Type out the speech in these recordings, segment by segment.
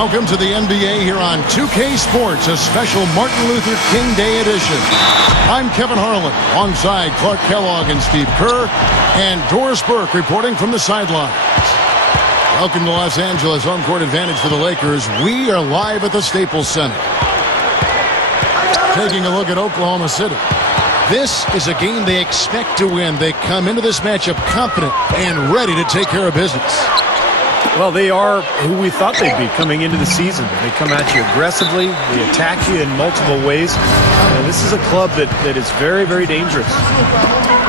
Welcome to the NBA here on 2K Sports, a special Martin Luther King Day edition. I'm Kevin Harlan, alongside Clark Kellogg and Steve Kerr, and Doris Burke reporting from the sidelines. Welcome to Los Angeles, home court advantage for the Lakers. We are live at the Staples Center. Taking a look at Oklahoma City. This is a game they expect to win. They come into this matchup confident and ready to take care of business. Well, they are who we thought they'd be coming into the season. They come at you aggressively. They attack you in multiple ways. And this is a club that is very, very dangerous.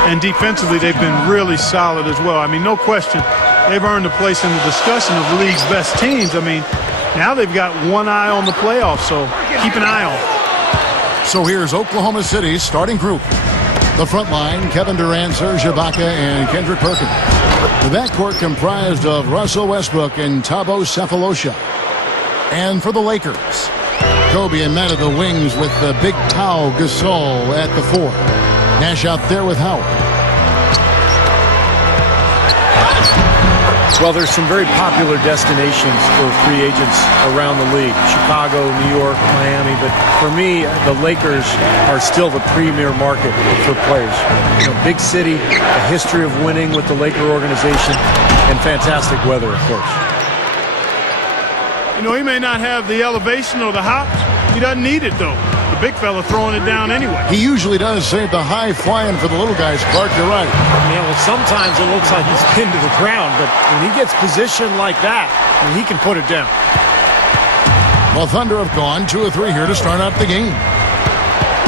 And defensively, they've been really solid as well. I mean, no question. They've earned a place in the discussion of the league's best teams. I mean, now they've got one eye on the playoffs, so keep an eye on it. So here's Oklahoma City's starting group. The front line, Kevin Durant, Serge Ibaka, and Kendrick Perkins. The backcourt comprised of Russell Westbrook and Thabo Sefolosha. And for the Lakers, Kobe and Matt at the wings with the Big Pau Gasol at the 4. Nash out there with Howard. Well, there's some very popular destinations for free agents around the league. Chicago, New York, Miami. But for me, the Lakers are still the premier market for players. You know, big city, a history of winning with the Laker organization, and fantastic weather, of course. You know, he may not have the elevation or the hops. He doesn't need it, though. The big fella throwing it down anyway. He usually does save the high flying for the little guys. Clark, you're right. Yeah, well, sometimes it looks like he's pinned to the ground, but when he gets positioned like that, he can put it down. Well, Thunder have gone 2 or 3 here to start out the game.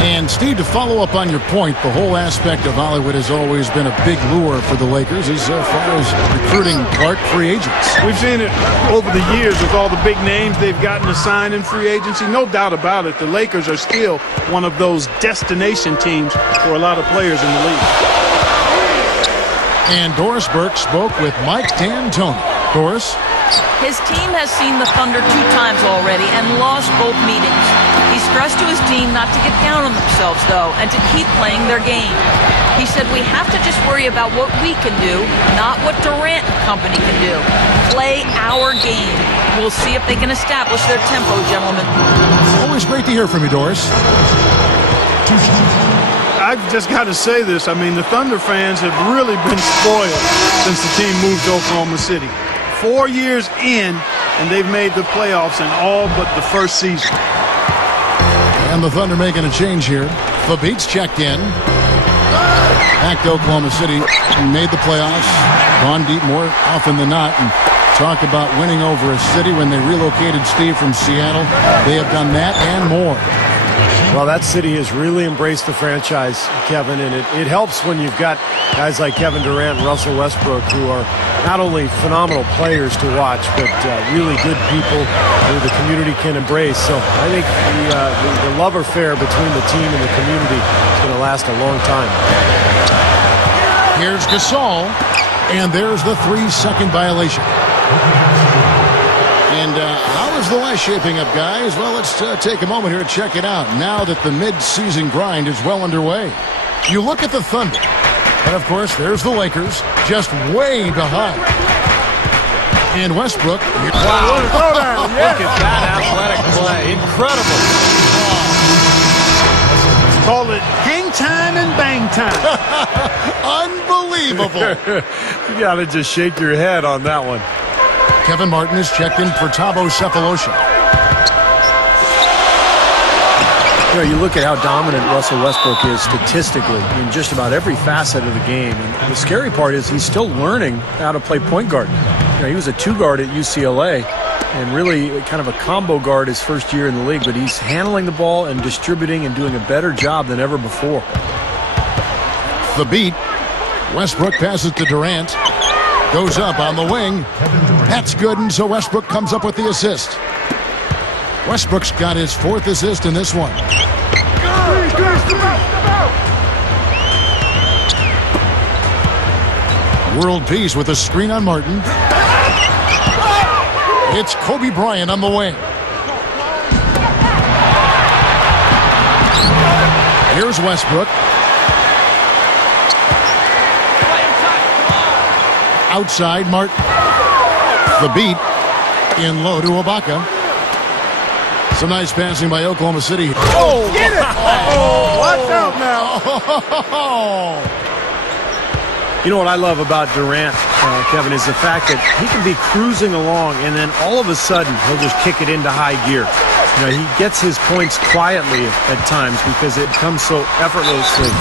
And, Steve, to follow up on your point, the whole aspect of Hollywood has always been a big lure for the Lakers as far as recruiting Clark free agents. We've seen it over the years with all the big names they've gotten to sign in free agency. No doubt about it, the Lakers are still one of those destination teams for a lot of players in the league. And Doris Burke spoke with Mike D'Antoni. Doris? His team has seen the Thunder 2 times already and lost both meetings. He stressed to his team not to get down on themselves, though, and to keep playing their game. He said we have to just worry about what we can do, not what Durant and company can do. Play our game. We'll see if they can establish their tempo, gentlemen. Always great to hear from you, Doris. I've just got to say this. I mean, the Thunder fans have really been spoiled since the team moved to Oklahoma City. 4 years in, and they've made the playoffs in all but the first season. And the Thunder making a change here. Fabit's checked in. Back to Oklahoma City. Made the playoffs. Gone deep more often than not. And talk about winning over a city when they relocated Steve from Seattle. They have done that and more. Well, that city has really embraced the franchise, Kevin, and it helps when you've got guys like Kevin Durant and Russell Westbrook who are not only phenomenal players to watch, but really good people who the community can embrace. So I think the love affair between the team and the community is going to last a long time. Here's Gasol, and there's the 3-second violation. And how is the West shaping up, guys? Well, let's take a moment here to check it out now that the mid-season grind is well underway. You look at the Thunder, and of course, there's the Lakers, just way behind. And Westbrook. Wow, look at that athletic play. Incredible. Call it hang time and bang time. Unbelievable. You got to just shake your head on that one. Kevin Martin is checked in for Thabo Sefolosha. You know, you look at how dominant Russell Westbrook is statistically in just about every facet of the game. And the scary part is he's still learning how to play point guard. You know, he was a 2-guard at UCLA and really kind of a combo guard his first year in the league. But he's handling the ball and distributing and doing a better job than ever before. The beat. Westbrook passes to Durant. Goes up on the wing. That's good, and so Westbrook comes up with the assist. Westbrook's got his 4th assist in this one. World Peace with a screen on Martin. It's Kobe Bryant on the wing. Here's Westbrook. Outside, Martin. The beat in low to Ibaka. Some nice passing by Oklahoma City. Oh, get it! Oh, watch out now. You know what I love about Durant, Kevin, is the fact that he can be cruising along and then all of a sudden he'll just kick it into high gear. You know, he gets his points quietly at times because it comes so effortlessly.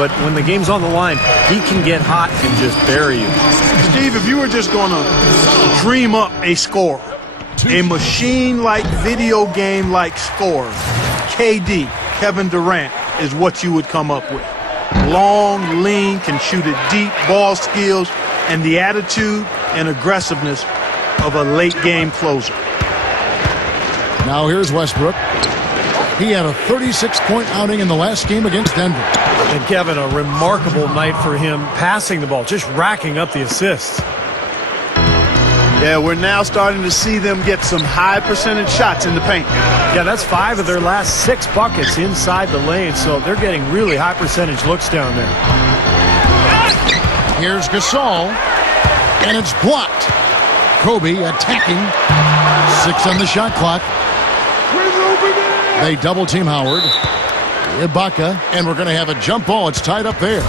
But when the game's on the line, he can get hot and just bury you. Steve, if you were just going to dream up a score, a machine-like, video game-like score, KD, Kevin Durant, is what you would come up with. Long, lean, can shoot it deep, ball skills, and the attitude and aggressiveness of a late-game closer. Now here's Westbrook. He had a 36-point outing in the last game against Denver. And Kevin, a remarkable night for him passing the ball, just racking up the assists. Yeah, we're now starting to see them get some high percentage shots in the paint. Yeah, that's 5 of their last 6 buckets inside the lane, so they're getting really high percentage looks down there. Here's Gasol, and it's blocked. Kobe attacking. 6 on the shot clock. They double team Howard. Ibaka, and we're going to have a jump ball. It's tied up there.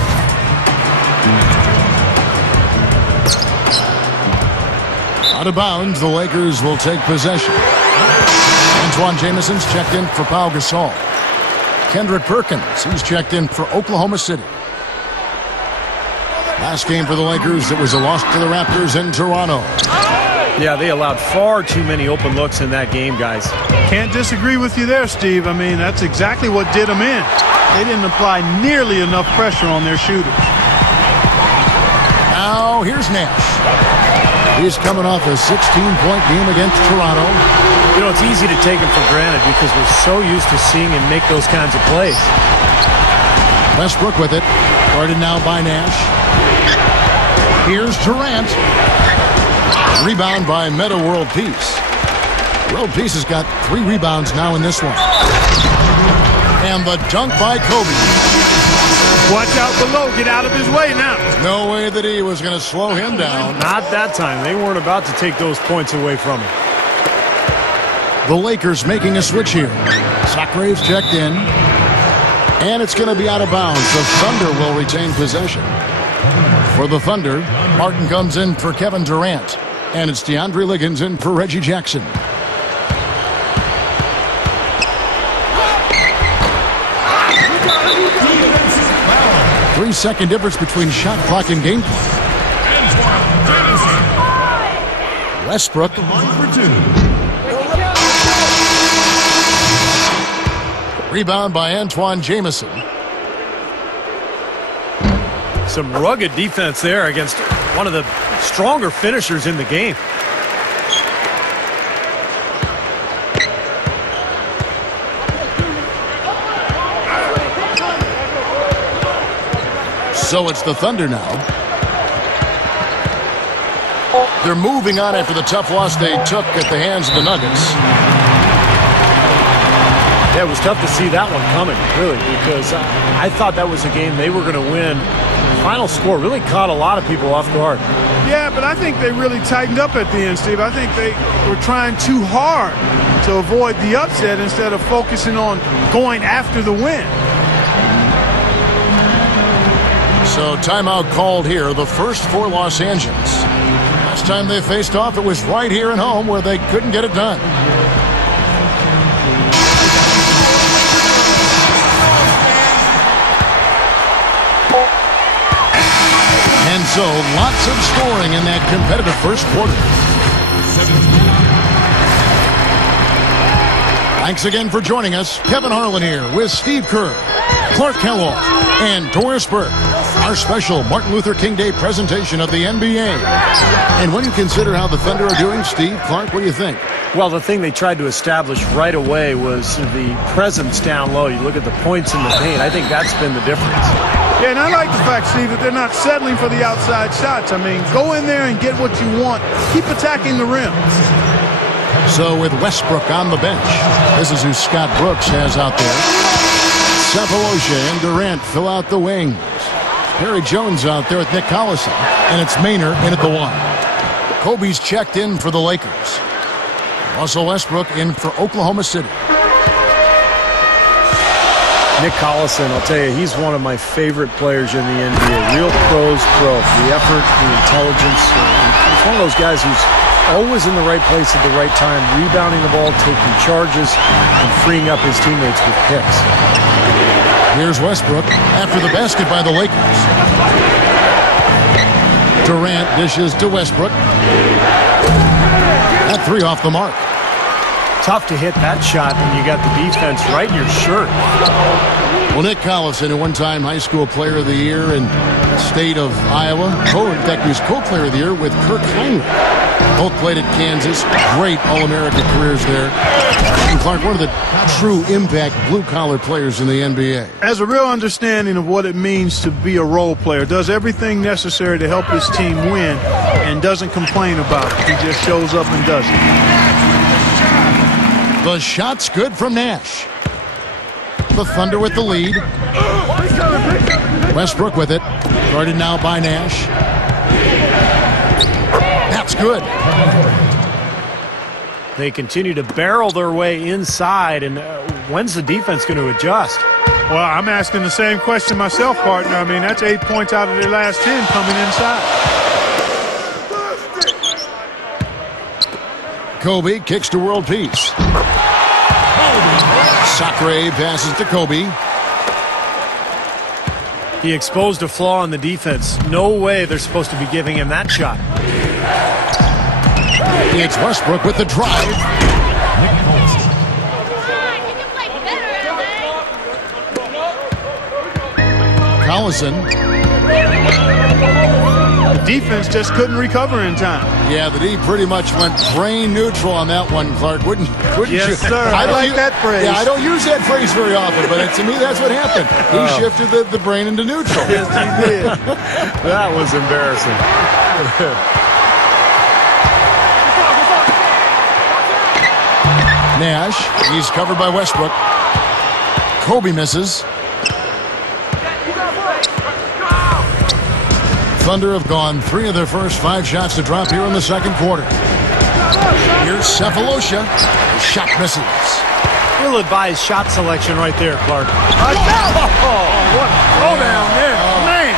Out of bounds, the Lakers will take possession. Antoine Jameson's checked in for Pau Gasol. Kendrick Perkins, he's checked in for Oklahoma City. Last game for the Lakers, it was a loss to the Raptors in Toronto. Yeah, they allowed far too many open looks in that game, guys. Can't disagree with you there, Steve. I mean, that's exactly what did them in. They didn't apply nearly enough pressure on their shooters. Now, here's Nash. He's coming off a 16-point game against Toronto. You know, it's easy to take him for granted because we're so used to seeing him make those kinds of plays. Westbrook with it. Guarded now by Nash. Here's Durant. Rebound by Meta World Peace. World Peace has got 3 rebounds now in this one. And the dunk by Kobe. Watch out below. Get out of his way now. No way that he was going to slow him down. Not that time. They weren't about to take those points away from him. The Lakers making a switch here. Sacrae's checked in. And it's going to be out of bounds. The Thunder will retain possession. For the Thunder, Martin comes in for Kevin Durant. And it's DeAndre Liggins in for Reggie Jackson. Three-second difference between shot clock and game clock. Westbrook. Rebound by Antoine Jameson. Some rugged defense there against one of the stronger finishers in the game. So it's the Thunder now. They're moving on after the tough loss they took at the hands of the Nuggets. Yeah, it was tough to see that one coming, really, because I thought that was a game they were going to win. The final score really caught a lot of people off guard. Yeah, but I think they really tightened up at the end, Steve. I think they were trying too hard to avoid the upset instead of focusing on going after the win. So timeout called here, the first for Los Angeles. Last time they faced off, it was right here at home where they couldn't get it done. And so lots of scoring in that competitive first quarter. Thanks again for joining us. Kevin Harlan here with Steve Kerr, Clark Kellogg, and Doris Burke. Our special Martin Luther King Day presentation of the NBA. And when you consider how the Thunder are doing, Steve, Clark, what do you think? Well, the thing they tried to establish right away was the presence down low. You look at the points in the paint. I think that's been the difference. Yeah, and I like the fact, Steve, that they're not settling for the outside shots. I mean, go in there and get what you want. Keep attacking the rim. So with Westbrook on the bench, this is who Scott Brooks has out there. Cephalosha and Durant fill out the wings. Perry Jones out there with Nick Collison. And it's Maynard in at the 1. Kobe's checked in for the Lakers. Russell Westbrook in for Oklahoma City. Nick Collison, I'll tell you, he's one of my favorite players in the NBA. Real pro. The effort, the intelligence. He's one of those guys who's always in the right place at the right time, rebounding the ball, taking charges, and freeing up his teammates with picks. Here's Westbrook after the basket by the Lakers. Durant dishes to Westbrook. That three off the mark. Tough to hit that shot when you got the defense right in your shirt. Well, Nick Collison, a one-time high school player of the year in the state of Iowa. In fact, he was co-player of the year with Kirk Heinrich. Both played at Kansas. Great All-American careers there. And Clark, one of the true impact blue-collar players in the NBA. Has a real understanding of what it means to be a role player. Does everything necessary to help his team win and doesn't complain about it. He just shows up and does it. The shot's good from Nash. The Thunder with the lead. Westbrook with it. Guarded now by Nash. That's good. They continue to barrel their way inside, and when's the defense going to adjust? Well, I'm asking the same question myself, partner. I mean, that's 8 points out of their last 10 coming inside. Kobe kicks to world peace. Sacre passes to Kobe. He exposed a flaw in the defense. No way they're supposed to be giving him that shot. It's Westbrook with the drive. Collison. The defense just couldn't recover in time. Yeah, the D pretty much went brain neutral on that one, Clark. Wouldn't yes, you? Yes, sir. I like that phrase. Yeah, I don't use that phrase very often, but to me, that's what happened. He shifted the brain into neutral. Yes, he did. That was embarrassing. Nash, he's covered by Westbrook. Kobe misses. Thunder have gone 3 of their first 5 shots to drop here in the second quarter. Here's Cephalosha. Shot misses. We'll advise shot selection right there, Clark. What a throw down there. Man.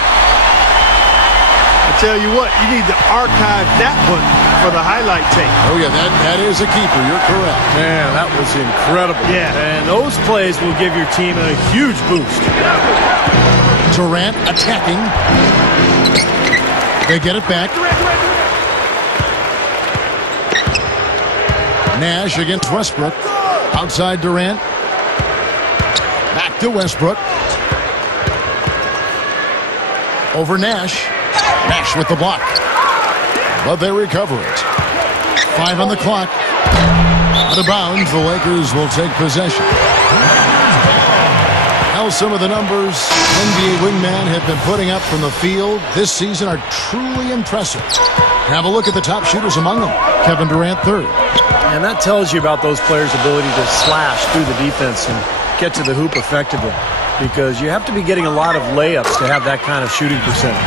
I tell you what, you need to archive that one for the highlight tape. Oh, yeah, that is a keeper. You're correct. Man, that was incredible. Yeah. And those plays will give your team a huge boost. Durant attacking. They get it back. Nash against Westbrook. Outside Durant. Back to Westbrook. Over Nash. Nash with the block. But they recover it. 5 on the clock. Out of bounds, the Lakers will take possession. Now some of the numbers NBA wingmen have been putting up from the field this season are truly impressive. Have a look at the top shooters among them. Kevin Durant, 3rd. And that tells you about those players' ability to slash through the defense and get to the hoop effectively. Because you have to be getting a lot of layups to have that kind of shooting percentage.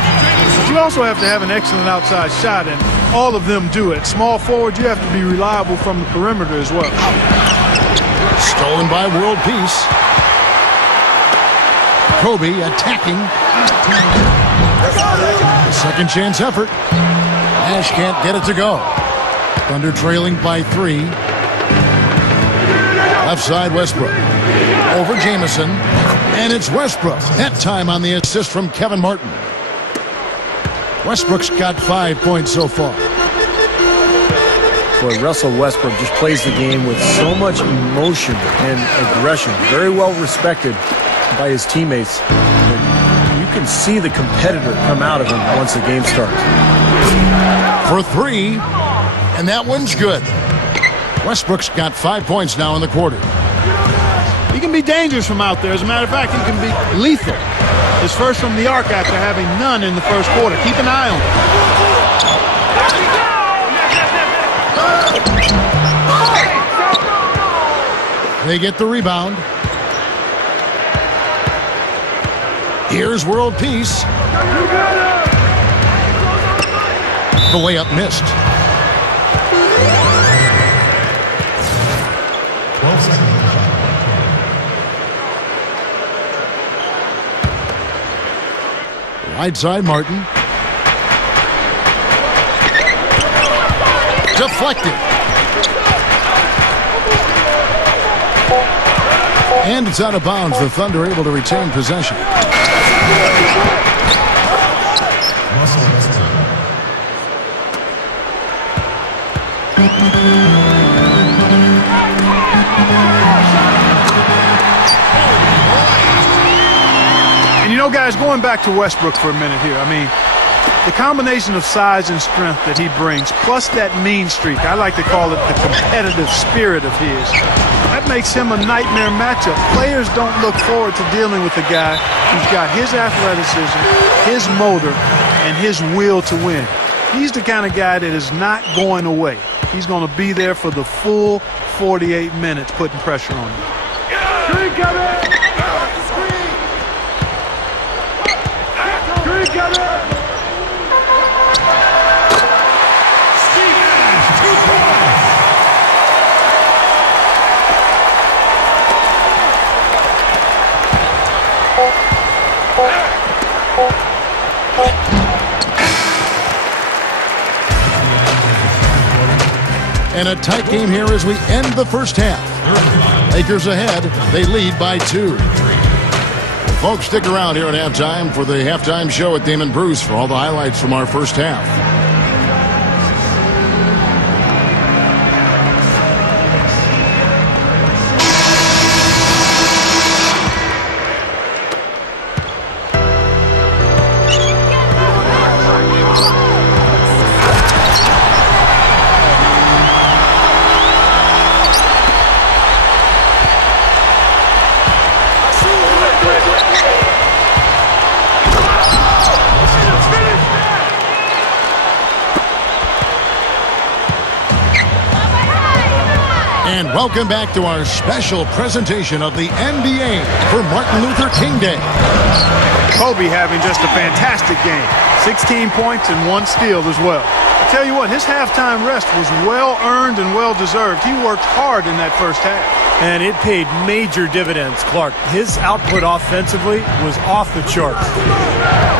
But you also have to have an excellent outside shot, and all of them do it. Small forward, you have to be reliable from the perimeter as well. Stolen by World Peace. Kobe attacking. Second chance effort. Nash can't get it to go. Thunder trailing by 3. Left side Westbrook. Over Jamison. And it's Westbrook. That time on the assist from Kevin Martin. Westbrook's got 5 points so far. Boy, Russell Westbrook just plays the game with so much emotion and aggression. Very well respected by his teammates. You can see the competitor come out of him once the game starts. For 3, and that one's good. Westbrook's got 5 points now in the quarter. He can be dangerous from out there. As a matter of fact, he can be lethal. His first from the arc after having none in the first quarter. Keep an eye on him. They get the rebound. Here's World Peace. The layup missed. Right side, Martin. Deflected. And it's out of bounds. The Thunder able to retain possession. And you know, guys, going back to Westbrook for a minute here, I mean, the combination of size and strength that he brings, plus that mean streak, I like to call it the competitive spirit of his, that makes him a nightmare matchup. Players don't look forward to dealing with a guy who's got his athleticism, his motor, and his will to win. He's the kind of guy that is not going away. He's going to be there for the full 48 minutes putting pressure on you. And a tight game here as we end the first half. Lakers ahead. They lead by 2. Folks, stick around here at halftime for the halftime show at Damon Bruce for all the highlights from our first half. Welcome back to our special presentation of the NBA for Martin Luther King Day. Kobe having just a fantastic game. 16 points and 1 steal as well. I tell you what, his halftime rest was well-earned and well-deserved. He worked hard in that first half. And it paid major dividends, Clark. His output offensively was off the charts.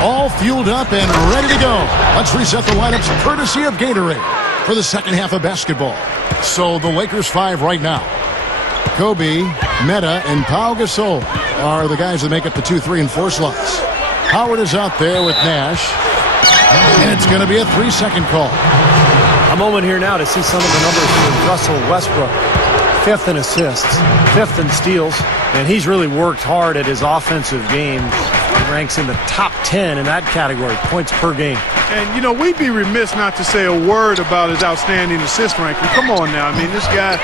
All fueled up and ready to go. Let's reset the lineups courtesy of Gatorade for the second half of basketball. So the Lakers 5 right now. Kobe, Meta, and Pau Gasol are the guys that make up the 2, 3, and 4 slots. Howard is out there with Nash. And it's going to be a 3-second call. A moment here now to see some of the numbers for Russell Westbrook. 5th in assists, 5th in steals, and he's really worked hard at his offensive game. Ranks in the top 10 in that category, points per game. And, you know, we'd be remiss not to say a word about his outstanding assist ranking. Come on now. I mean, this guy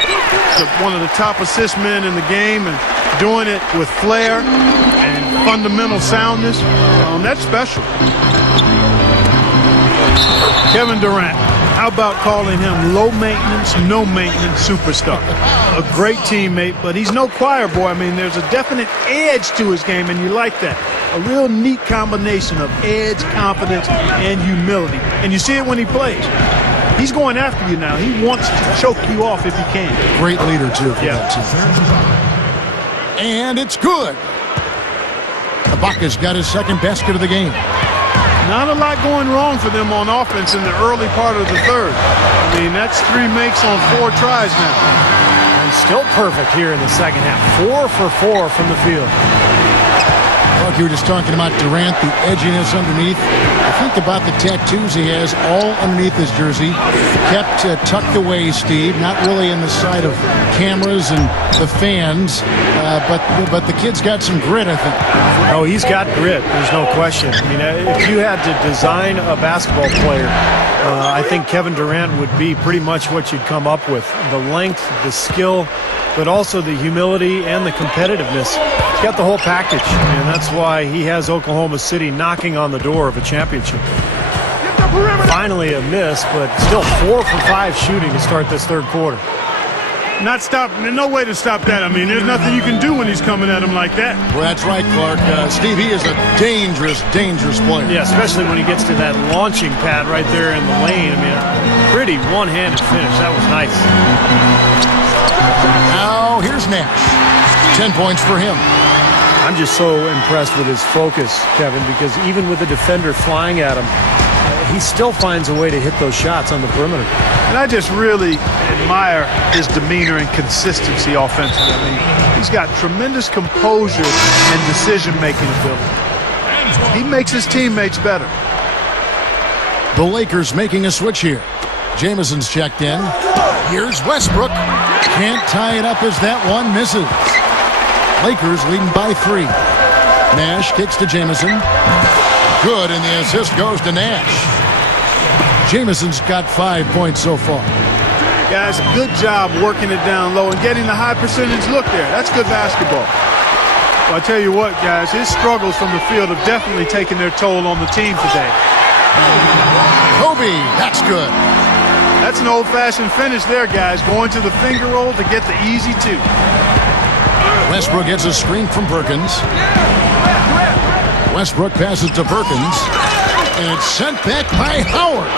is one of the top assist men in the game and doing it with flair and fundamental soundness. That's special. Kevin Durant. How about calling him low-maintenance, no-maintenance superstar? A great teammate, but he's no choir boy. I mean, there's a definite edge to his game, and you like that. A real neat combination of edge, confidence, and humility. And you see it when he plays. He's going after you now. He wants to choke you off if he can. Great leader, too, for that team. And it's good. Ibaka's got his second basket of the game. Not a lot going wrong for them on offense in the early part of the third. I mean, that's 3 makes on 4 tries now. And still perfect here in the second half. 4 for 4 from the field. Like you were just talking about Durant, the edginess underneath. Think about the tattoos he has all underneath his jersey. Kept tucked away, Steve. Not really in the sight of cameras and the fans. But the kid's got some grit, I think. Oh, he's got grit. There's no question. I mean, if you had to design a basketball player, I think Kevin Durant would be pretty much what you'd come up with. The length, the skill, but also the humility and the competitiveness. He's got the whole package, and that's why he has Oklahoma City knocking on the door of a championship. Finally a miss, but still 4 for 5 shooting to start this third quarter. There's no way to stop that. I mean, there's nothing you can do when he's coming at him like that. Well, that's right, Clark. Steve, he is a dangerous, dangerous player. Yeah, especially when he gets to that launching pad right there in the lane. I mean, pretty one-handed finish. That was nice. Now here's Nash. 10 points for him. I'm just so impressed with his focus, Kevin, because even with the defender flying at him, he still finds a way to hit those shots on the perimeter. And I just really admire his demeanor and consistency offensively. I mean, he's got tremendous composure and decision-making ability. He makes his teammates better. The Lakers making a switch here. Jamison's checked in. Here's Westbrook. Can't tie it up as that one misses. Lakers leading by 3. Nash kicks to Jamison. Good, and the assist goes to Nash. Jamison's got 5 points so far. Guys, good job working it down low and getting the high percentage look there. That's good basketball. Well, I tell you what, guys, his struggles from the field have definitely taken their toll on the team today. Kobe, that's good. That's an old-fashioned finish there, guys. Going to the finger roll to get the easy 2. Westbrook gets a screen from Perkins. Westbrook passes to Perkins. And it's sent back by Howard.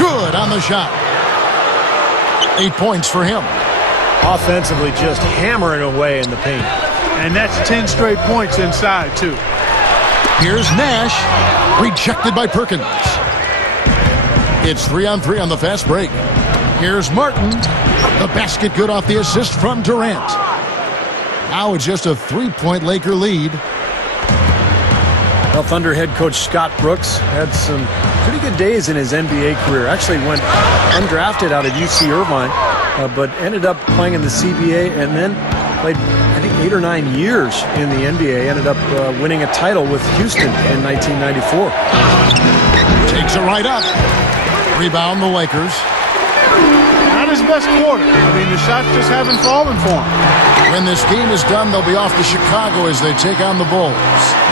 Good on the shot. 8 points for him. Offensively, just hammering away in the paint. And that's 10 straight points inside, too. Here's Nash. Rejected by Perkins. It's 3-on-3 on the fast break. Here's Martin. The basket good off the assist from Durant. Now it's just a 3-point Laker lead. Well, Thunder head coach Scott Brooks had some pretty good days in his NBA career. Actually went undrafted out of UC Irvine, but ended up playing in the CBA and then played, I think, 8 or 9 years in the NBA. Ended up winning a title with Houston in 1994. Takes it right up. Rebound the Lakers. Not his best quarter. I mean, the shots just haven't fallen for him. When this game is done, they'll be off to Chicago as they take on the Bulls.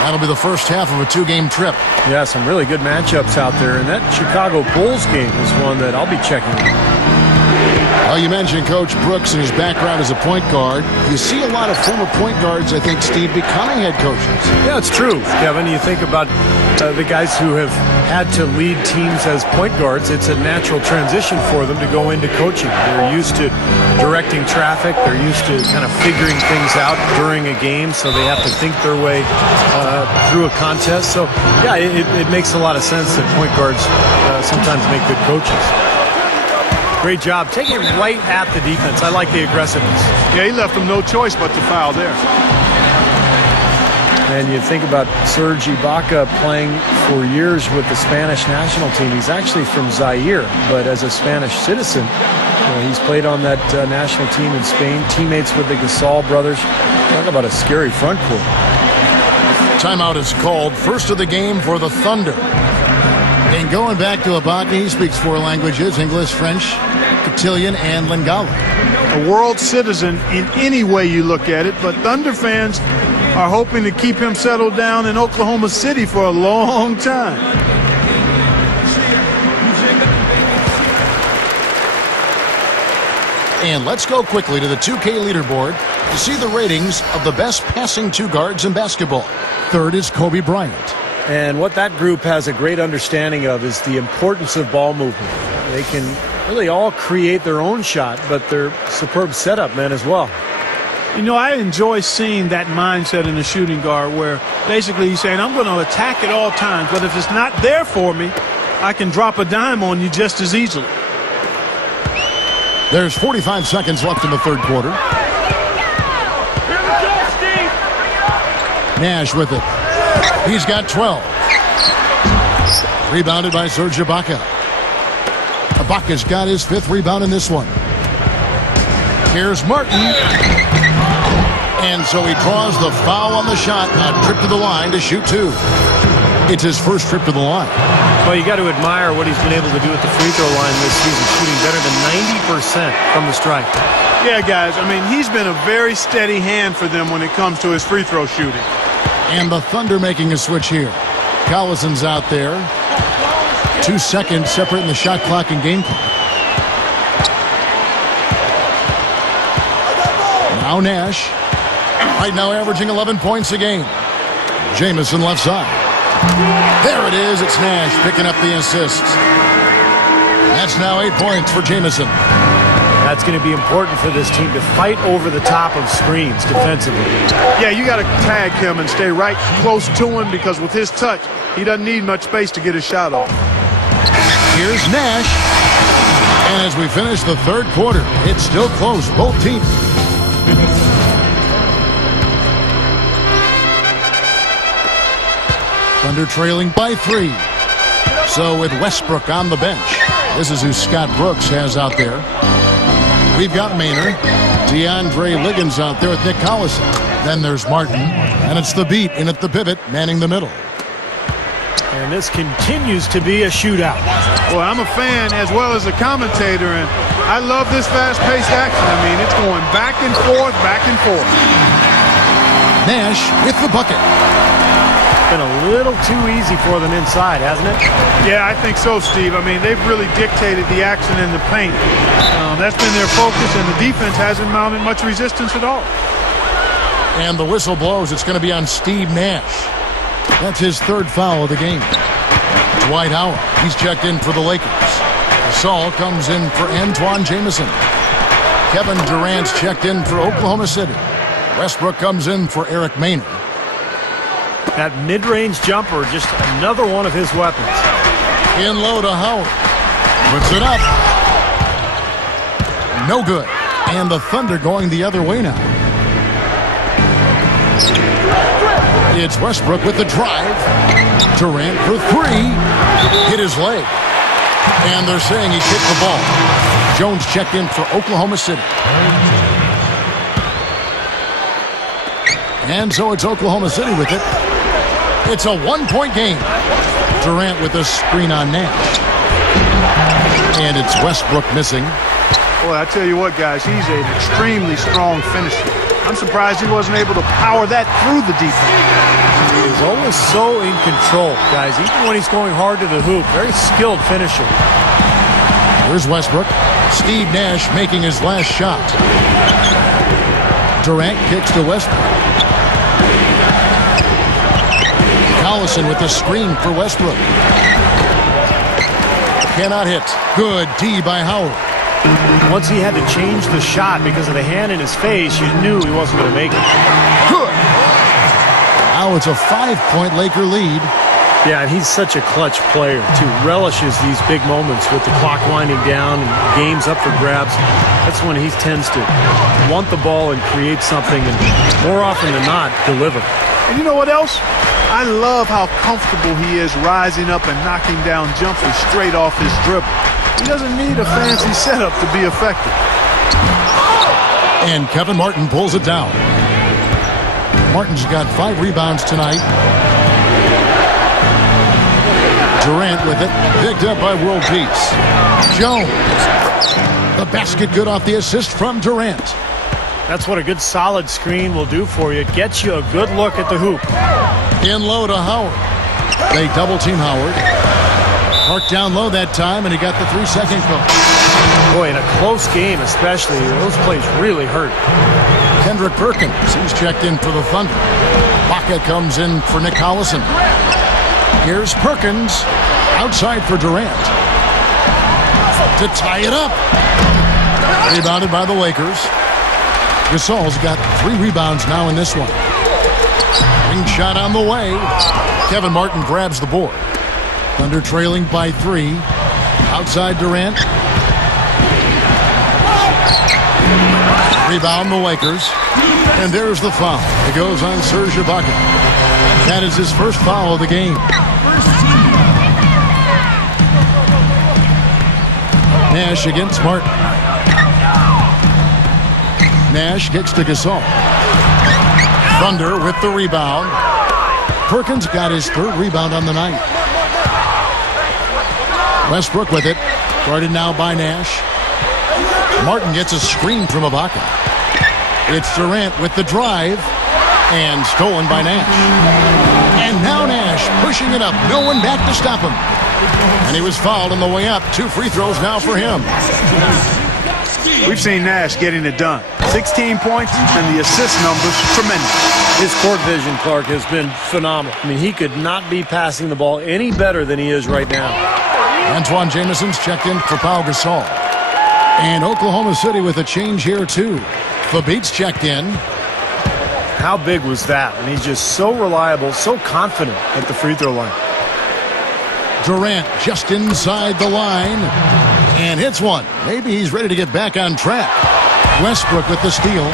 That'll be the first half of a 2-game trip. Yeah, some really good matchups out there, and that Chicago Bulls game is one that I'll be checking out. Well, you mentioned Coach Brooks and his background as a point guard. You see a lot of former point guards, I think, Steve, becoming head coaches. Yeah, it's true, Kevin. You think about the guys who have had to lead teams as point guards. It's a natural transition for them to go into coaching. They're used to directing traffic. They're used to kind of figuring things out during a game, so they have to think their way through a contest. So, yeah, it makes a lot of sense that point guards sometimes make good coaches. Great job. Taking it right at the defense. I like the aggressiveness. Yeah, he left them no choice but to foul there. And you think about Serge Ibaka playing for years with the Spanish national team. He's actually from Zaire, but as a Spanish citizen, he's played on that national team in Spain. Teammates with the Gasol brothers. Talk about a scary front court. Timeout is called. First of the game for the Thunder. And going back to Ibaka, he speaks 4 languages: English, French, Castilian, and Lingala. A world citizen in any way you look at it, but Thunder fans are hoping to keep him settled down in Oklahoma City for a long time. And let's go quickly to the 2K leaderboard to see the ratings of the best passing 2 guards in basketball. Third is Kobe Bryant. And what that group has a great understanding of is the importance of ball movement. They can really all create their own shot, but they're superb setup men as well. You know, I enjoy seeing that mindset in a shooting guard where basically he's saying, I'm going to attack at all times, but if it's not there for me, I can drop a dime on you just as easily. There's 45 seconds left in the third quarter. Nash with it. He's got 12. Rebounded by Serge Ibaka. Ibaka's got his 5th rebound in this one. Here's Martin. And so he draws the foul on the shot. A trip to the line to shoot 2. It's his first trip to the line. Well, you got to admire what he's been able to do at the free throw line this season, shooting better than 90% from the stripe. Yeah, guys, I mean, he's been a very steady hand for them when it comes to his free throw shooting. And the Thunder making a switch here. Collison's out there. 2 seconds separating the shot clock and game clock. Now Nash. Right now averaging 11 points a game. Jamison left side. There it is. It's Nash picking up the assist. That's now 8 points for Jamison. That's going to be important for this team to fight over the top of screens defensively. Yeah, you got to tag him and stay right close to him because with his touch, he doesn't need much space to get his shot off. Here's Nash. And as we finish the third quarter, it's still close, both teams. Thunder trailing by 3. So with Westbrook on the bench, this is who Scott Brooks has out there. We've got Maynard, DeAndre Liggins out there with Nick Collison. Then there's Martin, and it's the beat in at the pivot, manning the middle. And this continues to be a shootout. Well, I'm a fan as well as a commentator, and I love this fast-paced action. I mean, it's going back and forth, back and forth. Nash with the bucket. Been a little too easy for them inside, hasn't it? Yeah, I think so, Steve. I mean, they've really dictated the action in the paint. That's been their focus, and the defense hasn't mounted much resistance at all. And the whistle blows. It's going to be on Steve Nash. That's his third foul of the game. Dwight Howard, he's checked in for the Lakers. Gasol comes in for Antoine Jamison. Kevin Durant's checked in for Oklahoma City. Westbrook comes in for Eric Maynard. That mid-range jumper, just another one of his weapons. In low to Howard. Puts it up. No good. And the Thunder going the other way now. It's Westbrook with the drive. Durant for 3. Hit his leg. And they're saying he kicked the ball. Jones checked in for Oklahoma City. And so it's Oklahoma City with it. It's a one-point game. Durant with a screen on Nash. And it's Westbrook missing. Boy, I tell you what, guys, he's an extremely strong finisher. I'm surprised he wasn't able to power that through the defense. He is always so in control, guys, even when he's going hard to the hoop. Very skilled finisher. Here's Westbrook. Steve Nash making his last shot. Durant kicks to Westbrook. Collison with the screen for Westbrook. Cannot hit. Good D by Howard. Once he had to change the shot because of the hand in his face, you knew he wasn't going to make it. Good. Now it's a 5-point Laker lead. Yeah, and he's such a clutch player, too. Relishes these big moments with the clock winding down and games up for grabs. That's when he tends to want the ball and create something, and more often than not, deliver. And you know what else? I love how comfortable he is rising up and knocking down jumpers straight off his dribble. He doesn't need a fancy setup to be effective. And Kevin Martin pulls it down. Martin's got 5 rebounds tonight. Durant with it, picked up by World Peace. Jones. The basket good off the assist from Durant. That's what a good solid screen will do for you. It gets you a good look at the hoop. In low to Howard. They double team Howard. Parked down low that time, and he got the 3-second goal. Boy, in a close game especially, those plays really hurt. Kendrick Perkins, he's checked in for the Thunder. Baca comes in for Nick Collison. Here's Perkins, outside for Durant. To tie it up. Rebounded by the Lakers. Gasol's got 3 rebounds now in this one. Ring shot on the way. Kevin Martin grabs the board. Thunder trailing by 3. Outside Durant. Rebound the Lakers. And there's the foul. It goes on Serge Ibaka. That is his first foul of the game. Nash against Martin. Nash gets to Gasol. Thunder with the rebound. Perkins got his 3rd rebound on the night. Westbrook with it. Guarded now by Nash. Martin gets a screen from Ibaka. It's Durant with the drive. And stolen by Nash. And now Nash pushing it up. No one back to stop him. And he was fouled on the way up. 2 free throws now for him. We've seen Nash getting it done. 16 points, and the assist numbers tremendous. His court vision, Clark, has been phenomenal. I mean, he could not be passing the ball any better than he is right now. Antoine Jamison's checked in for Pau Gasol. And Oklahoma City with a change here, too. Fabit's checked in. How big was that? And he's just so reliable, so confident at the free throw line. Durant just inside the line and hits one. Maybe he's ready to get back on track. Westbrook with the steal.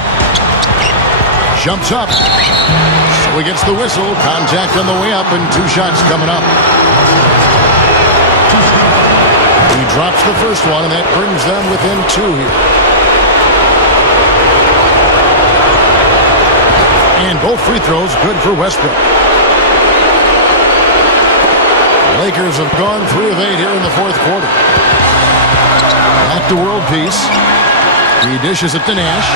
Jumps up. So he gets the whistle. Contact on the way up and 2 shots coming up. He drops the first one, and that brings them within 2 here. And both free throws good for Westbrook. Lakers have gone 3 of 8 here in the 4th quarter. Back to world peace. He dishes it to Nash.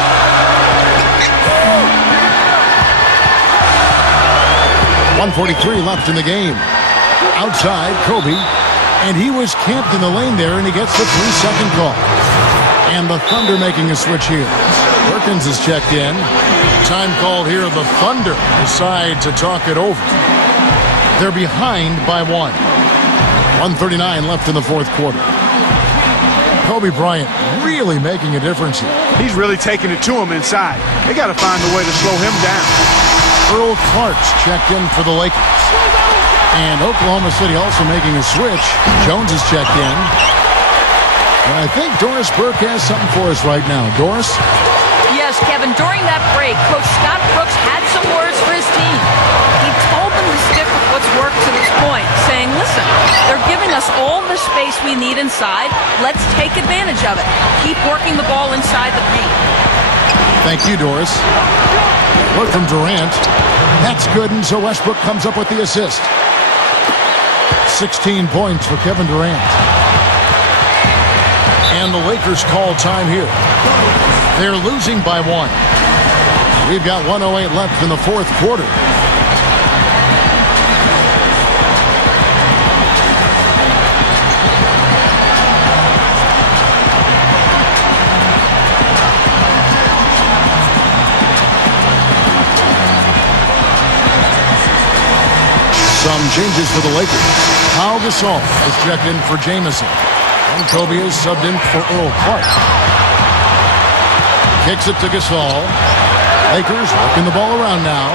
1:43 left in the game. Outside, Kobe. And he was camped in the lane there, and he gets the 3-second call. And the Thunder making a switch here. Perkins is checked in. Time called here. The Thunder decide to talk it over. They're behind by 1. 1:39 left in the 4th quarter. Kobe Bryant really making a difference here. He's really taking it to him inside. They got to find a way to slow him down. Earl Clark's checked in for the Lakers. And Oklahoma City also making a switch. Jones is checked in. And I think Doris Burke has something for us right now. Doris? Yes, Kevin, during that break, Coach Scott Brooks had some words for his team. He told them to stick with what's worked to this point, saying, listen, they're giving us all the space we need inside. Let's take advantage of it. Keep working the ball inside the paint. Thank you, Doris. Look from Durant. That's good, and so Westbrook comes up with the assist. 16 points for Kevin Durant. And the Lakers call time here. They're losing by 1. We've got 1:08 left in the 4th quarter. Some changes for the Lakers. Pau Gasol is checked in for Jamison. And Kobe is subbed in for Earl Clark. Kicks it to Gasol. Lakers working the ball around now.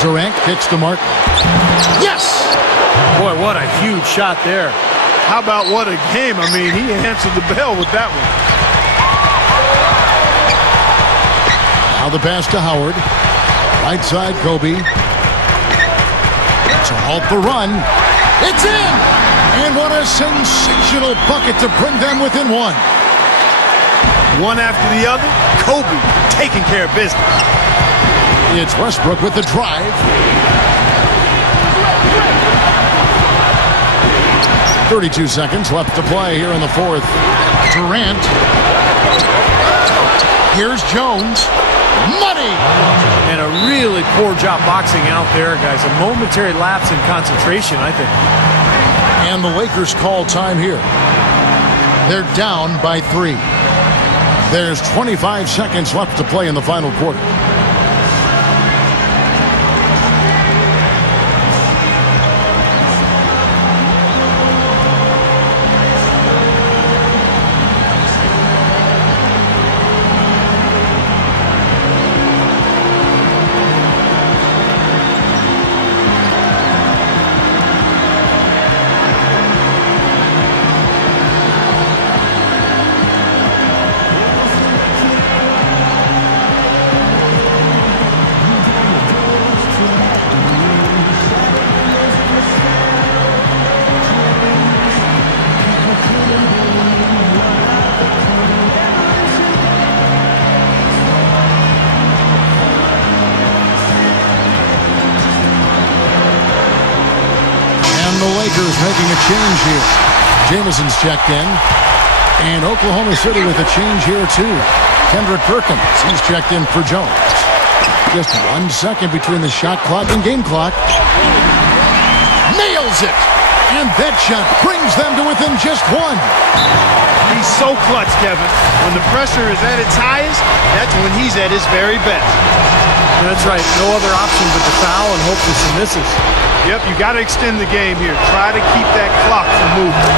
Durant kicks to Martin. Yes! Boy, what a huge shot there. How about what a game? I mean, he answered the bell with that one. Now the pass to Howard. Right side, Kobe. To halt the run. It's in! And what a sensational bucket to bring them within 1. One after the other, Kobe taking care of business. It's Westbrook with the drive. 32 seconds left to play here in the 4th. Durant. Here's Jones. Money! And a really poor job boxing out there, guys. A momentary lapse in concentration, I think. And the Lakers call time here. They're down by 3. There's 25 seconds left to play in the final quarter. Making a change here. Jamison's checked in. And Oklahoma City with a change here, too. Kendrick Perkins, he's checked in for Jones. Just 1 second between the shot clock and game clock. Nails it! And that shot brings them to within just 1. He's so clutch, Kevin. When the pressure is at its highest, that's when he's at his very best. That's right. No other option but to foul and hope for some misses. Yep, you got to extend the game here. Try to keep that clock from moving.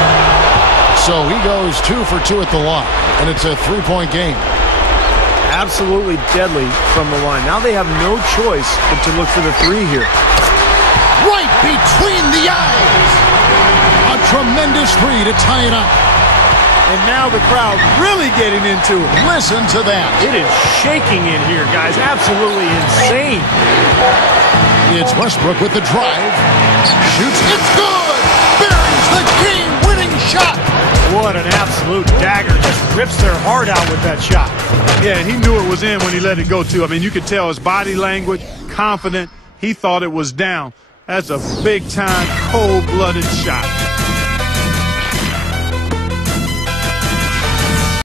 So he goes 2 for 2 at the line, and it's a 3-point game. Absolutely deadly from the line. Now they have no choice but to look for the 3 here. Right between the eyes. A tremendous 3 to tie it up. And now the crowd really getting into it. Listen to that. It is shaking in here, guys. Absolutely insane. It's Westbrook with the drive. Shoots. It's good. Buries the game-winning shot. What an absolute dagger. Just rips their heart out with that shot. Yeah, and he knew it was in when he let it go, too. I mean, you could tell his body language, confident. He thought it was down. That's a big-time, cold-blooded shot.